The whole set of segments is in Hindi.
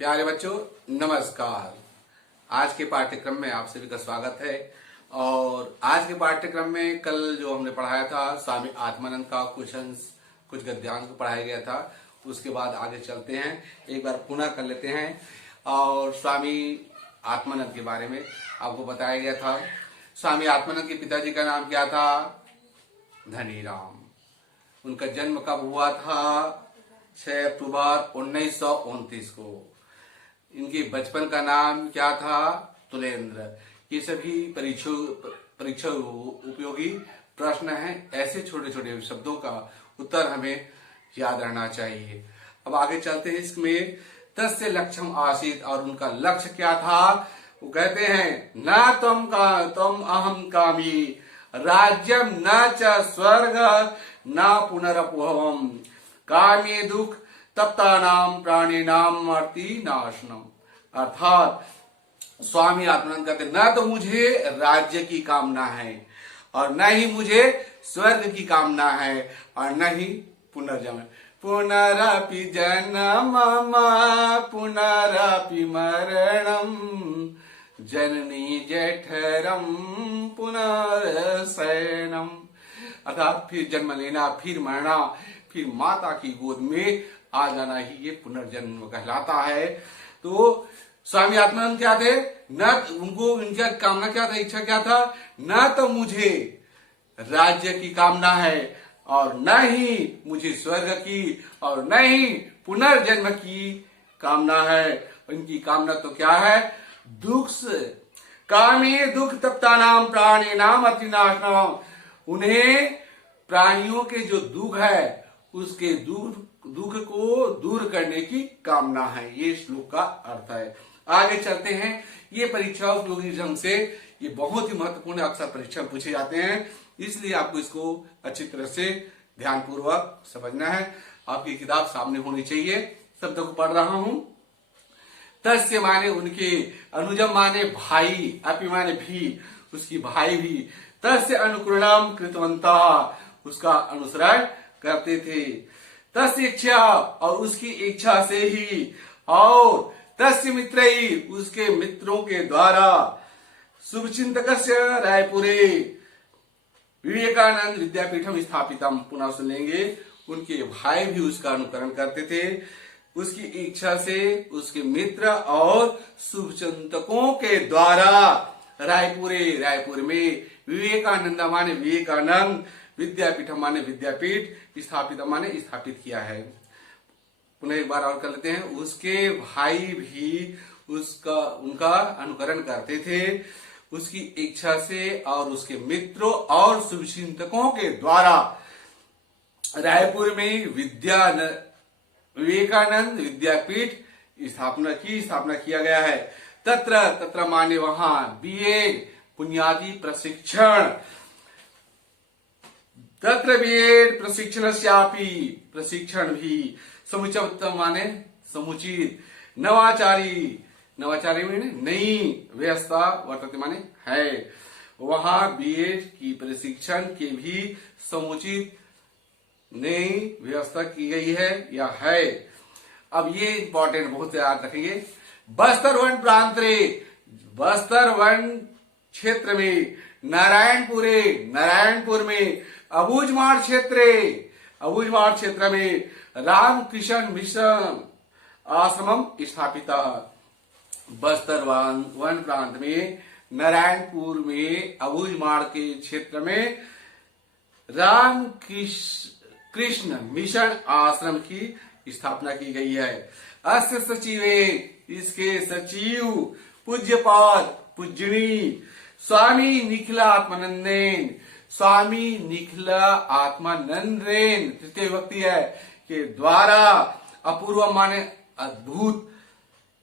प्यारे बच्चों, नमस्कार। आज के पाठ्यक्रम में आप सभी का स्वागत है। और आज के पाठ्यक्रम में कल जो हमने पढ़ाया था स्वामी आत्मानंद का कुछ गद्यांश पढ़ाया गया था। उसके बाद आगे चलते हैं, एक बार पुनः कर लेते हैं। और स्वामी आत्मानंद के बारे में आपको बताया गया था। स्वामी आत्मानंद के पिताजी का नाम क्या था? धनीराम। उनका जन्म कब हुआ था? 6 अक्टूबर 1929 को। इनके बचपन का नाम क्या था? तुलेंद्र। ये सभी परीक्षा उपयोगी प्रश्न हैं। ऐसे छोटे छोटे शब्दों का उत्तर हमें याद रहना चाहिए। अब आगे चलते हैं। इसमें तस्य लक्ष्यम आसीत, और उनका लक्ष्य क्या था? वो कहते हैं न तुम अहम कामी राज्यम न च स्वर्ग न पुनरपुहम कामे दुख तप्तानाम प्राणिनाम मर्ति नाशनम। अर्थात स्वामी आत्मानंद कहते न तो मुझे राज्य की कामना है और न ही मुझे स्वर्ग की कामना है और न ही पुनर्जन्म। पुनरपि जन्म पुनरपि मरणम जननी जठरम पुनर्शयनम। अर्थात फिर जन्म लेना, फिर मरना, फिर माता की गोद में आ जाना ही ये पुनर्जन्म कहलाता है। तो स्वामी आत्मानंद क्या थे? न उनको इनका कामना क्या था, इच्छा क्या था? न तो मुझे राज्य की कामना है और न ही मुझे स्वर्ग की और न ही पुनर्जन्म की कामना है। इनकी कामना तो क्या है? दुख से कामे दुख तप्ता नाम प्राणी नाम अतिनाशनम। उन्हें प्राणियों के जो दुख है उसके दुख को दूर करने की कामना है। ये श्लोक का अर्थ है। आगे चलते हैं। ये परीक्षा उपयोगी ढंग से ये बहुत ही महत्वपूर्ण अक्सर परीक्षा पूछे जाते हैं, इसलिए आपको इसको अच्छी तरह से ध्यानपूर्वक समझना है। आपकी किताब सामने होनी चाहिए। शब्दों को पढ़ रहा हूं। तस्य माने उनके, अनुजम माने भाई, अपि माने भी, उसकी भाई भी। तस्य अनुकरणम कृतवंता, उसका अनुसरण करते थे। तस्य इच्छा, और उसकी इच्छा से ही। और तस्य मित्रई, उसके मित्रों के द्वारा। शुभचिंतकस्य रायपुरे विवेकानंद विद्यापीठम स्थापितम। पुनः सुनेंगे। उनके भाई भी उसका अनुकरण करते थे। उसकी इच्छा से उसके मित्र और शुभचिंतकों के द्वारा रायपुर में विवेकानंद माने विवेकानंद, विद्यापीठ माने विद्यापीठ, स्थापित माने स्थापित किया है। पुनः एक बार और कर लेते हैं। उसके भाई भी उनका अनुकरण करते थे उसकी इच्छा से और उसके मित्रों और शुभचिंतकों के द्वारा रायपुर में विवेकानंद विद्यापीठ स्थापना किया गया है। तत्र माने वहां बीएड बुनियादी प्रशिक्षण। तत्र बीएड प्रशिक्षण भी। समुचित माने समुचित। नवाचारी माने नई व्यवस्था, वर्तते माने है। वहां बीएड की प्रशिक्षण के भी समुचित नई व्यवस्था की गई है या है। अब ये इंपॉर्टेंट बहुत याद रखेंगे। बस्तर वन क्षेत्र में नारायणपुर में अबूझमाड़ क्षेत्र में रामकृष्ण मिशन आश्रमम स्थापित। बस्तर वन प्रांत में नारायणपुर में अबूझमाड़ के क्षेत्र में रामकृष्ण मिशन आश्रम की स्थापना की गई है। अस्य सचिवे, इसके सचिव पूज्यपाद पूजनी स्वामी निखिला आत्मानंदेन तृतीय व्यक्ति है के द्वारा अपूर्व माने अद्भुत,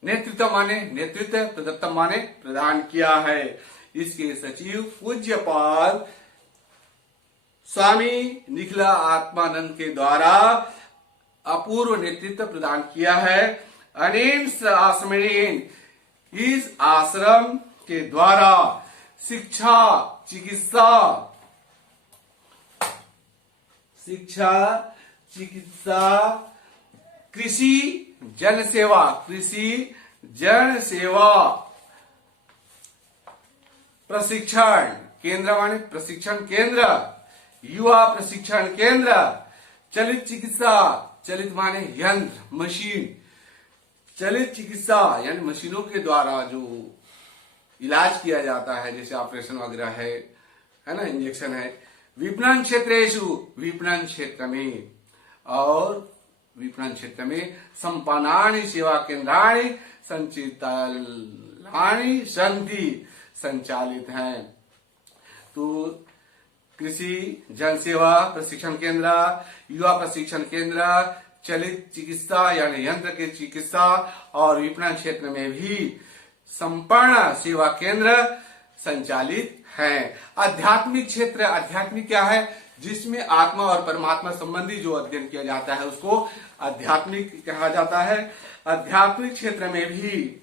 नेतृत्व माने नेतृत्व, प्रदत्त माने प्रदान किया है। इसके सचिव पूज्यपाद स्वामी निखिला आत्मानंद के द्वारा अपूर्व नेतृत्व प्रदान किया है। अनेन आश्रमेन, इस आश्रम के द्वारा शिक्षा चिकित्सा कृषि जन सेवा, कृषि जन सेवा प्रशिक्षण केंद्र माने प्रशिक्षण केंद्र, युवा प्रशिक्षण केंद्र, चलित चिकित्सा, चलित माने यंत्र मशीन, चलित चिकित्सा यानी मशीनों के द्वारा जो इलाज किया जाता है, जैसे ऑपरेशन वगैरह है ना, इंजेक्शन है। विपणन क्षेत्रेषु, विपणन क्षेत्र में, और विपणन क्षेत्र में संपन्नानि सेवा केंद्राणि संचितानि सन्ति, संचालित हैं। तो कृषि जन सेवा प्रशिक्षण केंद्र, युवा प्रशिक्षण केंद्र, चलित चिकित्सा यानी यंत्र के चिकित्सा, और विपणन क्षेत्र में भी संपूर्ण सेवा केंद्र संचालित हैं। आध्यात्मिक क्षेत्र, आध्यात्मिक क्या है? जिसमें आत्मा और परमात्मा संबंधी जो अध्ययन किया जाता है उसको आध्यात्मिक कहा जाता है। आध्यात्मिक क्षेत्र में भी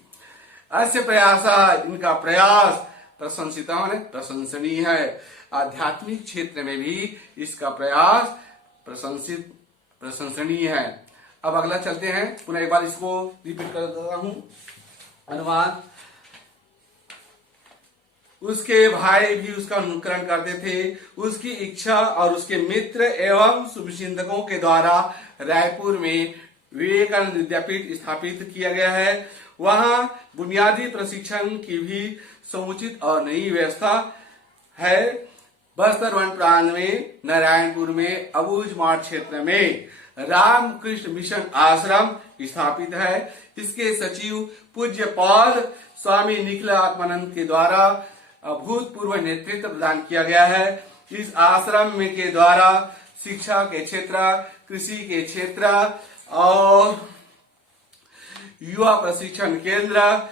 अस्य प्रयास, इनका प्रयास प्रशंसित प्रशंसनीय है। आध्यात्मिक क्षेत्र में भी इसका प्रयास प्रशंसनीय है। अब अगला चलते हैं, पुनः एक बार इसको रिपीट कर देता हूं। अनुवाद, उसके भाई भी उसका अनुकरण करते थे। उसकी इच्छा और उसके मित्र एवं शुभचिंतकों के द्वारा रायपुर में विवेकानंद विद्यापीठ स्थापित किया गया है। वहां बुनियादी प्रशिक्षण की भी समुचित और नई व्यवस्था है। बस्तर वन प्रांत में नारायणपुर में अबूझ माठ क्षेत्र में रामकृष्ण मिशन आश्रम स्थापित है। इसके सचिव पूज्यपाद स्वामी निखिलात्मानंद के द्वारा अभूतपूर्व नेतृत्व प्रदान किया गया है। इस आश्रम में के द्वारा शिक्षा के क्षेत्र, कृषि के क्षेत्र और युवा प्रशिक्षण केंद्र,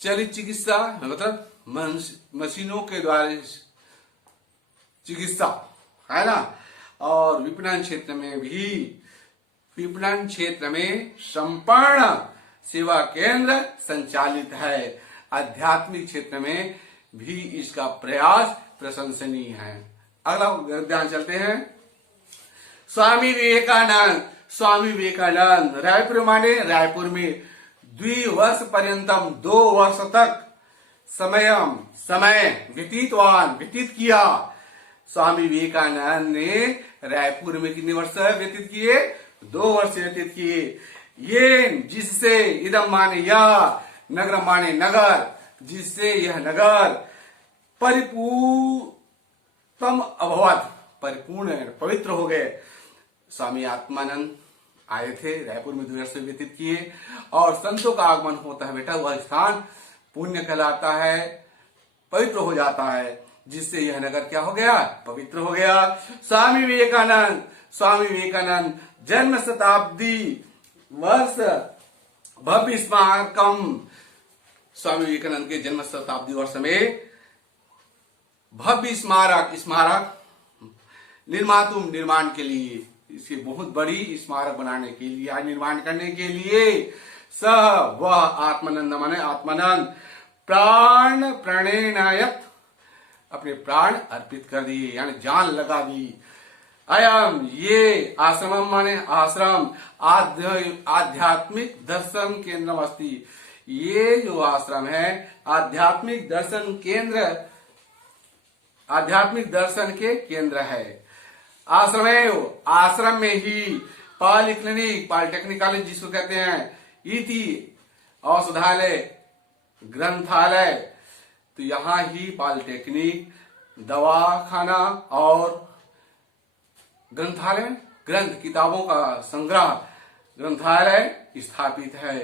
चलित चिकित्सा मतलब मशीनों के द्वारा चिकित्सा है ना, और विपणन क्षेत्र में भी, विपणन क्षेत्र में संपूर्ण सेवा केंद्र संचालित है। आध्यात्मिक क्षेत्र में भी इसका प्रयास प्रशंसनीय है। अगला ध्यान चलते हैं। स्वामी विवेकानंद, स्वामी विवेकानंद रायपुर माने रायपुर में 2 वर्ष पर्यंतम 2 वर्ष तक समय व्यतीत किया। स्वामी विवेकानंद ने रायपुर में कितने वर्ष व्यतीत किए? 2 वर्ष व्यतीत किए। ये जिससे इदम माने यह, नगर माने नगर, जिससे यह नगर परिपूर्णतम अभवत, परिपूर्ण पवित्र हो गए। स्वामी आत्मानंद आए थे, रायपुर में 2 वर्ष व्यतीत किए, और संतों का आगमन होता है बेटा, वह स्थान पुण्य कहलाता है, पवित्र हो जाता है, जिससे यह नगर क्या हो गया? पवित्र हो गया। स्वामी विवेकानंद जन्म शताब्दी वर्ष भव्य स्मारकम, स्वामी विवेकानंद के जन्म शताब्दी वर्ष में भव्य स्मारक निर्माण के लिए, इसे बहुत बड़ी स्मारक बनाने के लिए, निर्माण करने के लिए वह आत्मानंद माने आत्मानंद प्राण प्रणयनायक, अपने प्राण अर्पित कर दिए यानी जान लगा दी। अयम ये आश्रम माने आश्रम आध्यात्मिक दर्शन केंद्र अस्ति, ये जो आश्रम है आध्यात्मिक दर्शन केंद्र, आध्यात्मिक दर्शन के केंद्र है। आश्रम में ही पॉलिक्लिनिक, पॉलिटेक्निक कॉलेज जिसको कहते हैं, इति औषधालय, ग्रंथालय, तो यहाँ ही पॉलिटेक्निक, दवाखाना और ग्रंथालय, ग्रंथ किताबों का संग्रह ग्रंथालय स्थापित है।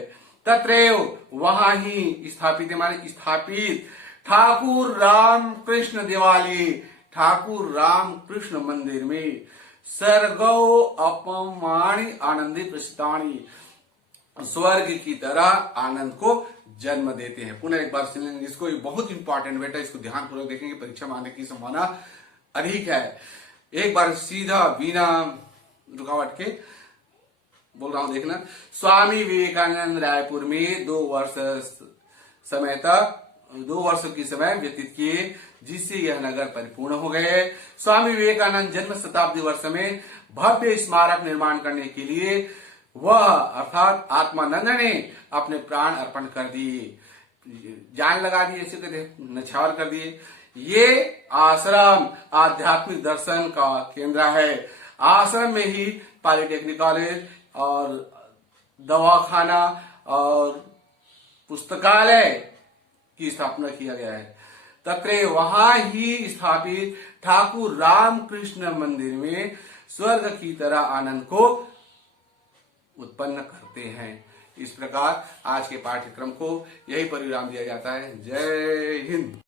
तत्रैव वहां ही स्थापित माने स्थापित ठाकुर रामकृष्ण देवालय, ठाकुर रामकृष्ण मंदिर में सर्गौ अपमाणी आनंदी प्रसिद्धानी, स्वर्ग की तरह आनंद को जन्म देते हैं। पुनः एक बार सुनेंगे इसको, ये बहुत इंपॉर्टेंट बेटा, इसको ध्यानपूर्वक देखेंगे, परीक्षा में आने की संभावना अधिक है। एक बार सीधा बिना रुकावट के बोल रहा हूं, देखना। स्वामी विवेकानंद रायपुर में 2 वर्ष की समय व्यतीत किए, जिससे यह नगर परिपूर्ण हो गए। स्वामी विवेकानंद जन्म शताब्दी वर्ष में भव्य स्मारक निर्माण करने के लिए वह अर्थात आत्मानंद ने अपने प्राण अर्पण कर दिए, जान लगा दिए, इसे कहते हैं नछावर कर दिए। ये आश्रम आध्यात्मिक दर्शन का केंद्र है। आश्रम में ही पॉलिटेक्निक कॉलेज और दवाखाना और पुस्तकालय की स्थापना किया गया है। तत्रे वहां ही स्थापित ठाकुर रामकृष्ण मंदिर में स्वर्ग की तरह आनंद को उत्पन्न करते हैं। इस प्रकार आज के पाठ्यक्रम को यही परिणाम दिया जाता है। जय हिंद।